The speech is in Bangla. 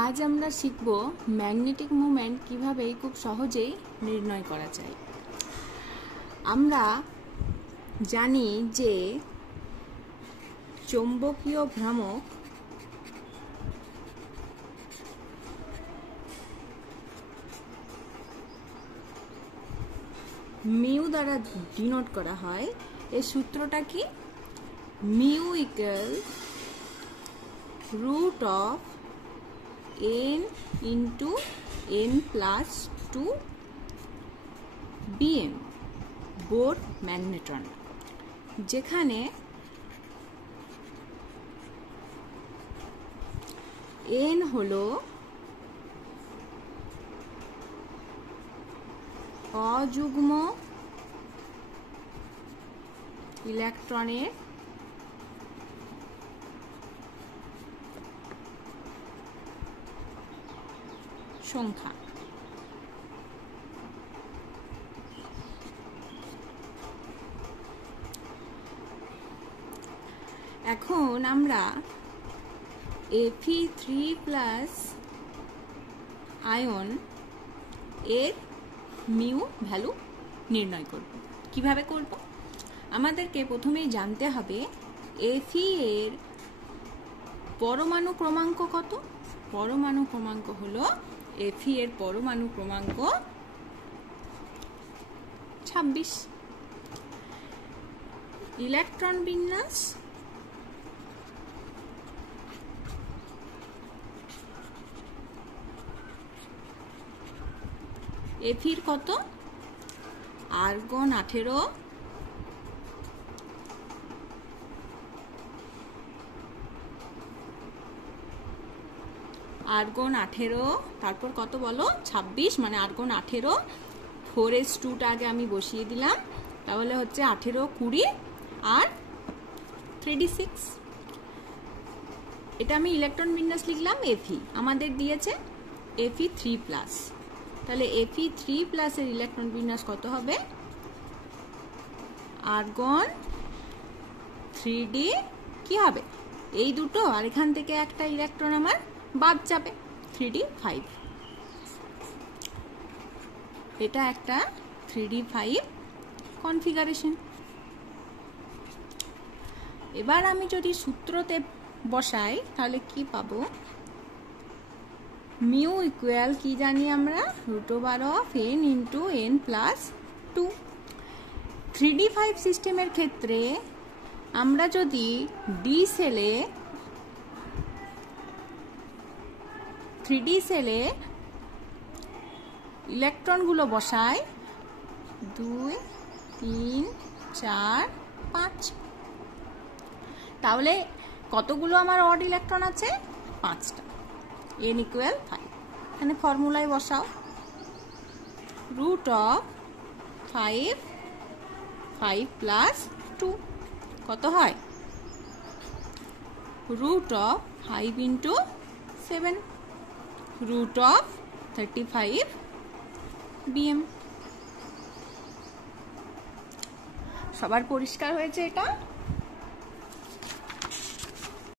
আজ আমরা শিখব ম্যাগনেটিক মোমেন্ট কিভাবে খুব সহজেই নির্ণয় করা যায়। আমরা জানি যে চৌম্বকীয় ভ্রামক মিউ দ্বারা ডিনোট করা হয়। এই সূত্রটা কি? Mu equal root of n into n plus 2 bm Bohr magneton, যেখানে n হলো অযুগ্ম ইলেকট্রনের সংখ্যা। এখন আমরা Fe3+ আয়ন এর মিউ ভ্যালু নির্ণয় করব। কিভাবে করব? আমাদেরকে প্রথমেই জানতে হবে Fe এর পরমাণু ক্রমাঙ্ক কত। পরমাণু ক্রমাঙ্ক হলো Fe এর পরমাণু ক্রমাঙ্ক 26। ইলেকট্রন বিন্যাস Fe এর কত? আর্গন 18, আর্গন 18, তারপর কত বলো? 26, মানে আর্গন 18, 4s2টা আগে আমি বসিয়ে দিলাম, তাহলে হচ্ছে 18, 20 আর 3d6। এটা আমি ইলেকট্রন বিন্যাস লিখলাম। Fe আমাদের দিয়েছে Fe3+, তাহলে Fe3+ এর ইলেকট্রন বিন্যাস কত হবে? আর্গন 3d কি হবে? এই দুটো, আর এখান থেকে একটা ইলেকট্রন আমার বাদ যাবে, 3d5। এটা একটা 3d5 কনফিগারেশন। এবার আমি যদি সূত্রতে বসাই তাহলে কি পাবো? মিউ ইকুয়াল কি জানি আমরা? √n into n plus 2। 3d5 সিস্টেমের ক্ষেত্রে আমরা যদি ডি সেলে 3d সেলে ইলেকট্রনগুলো বসাই, 2, 3, 4, 5, তাহলে কতগুলো আমার অড ইলেকট্রন আছে? 5টা। n equal 5। এখানে ফর্মুলায় বসাও, √5 5 plus 2 কত হয়? √5 into 7, √35 bm। সবার পরিষ্কার হয়েছে এটা?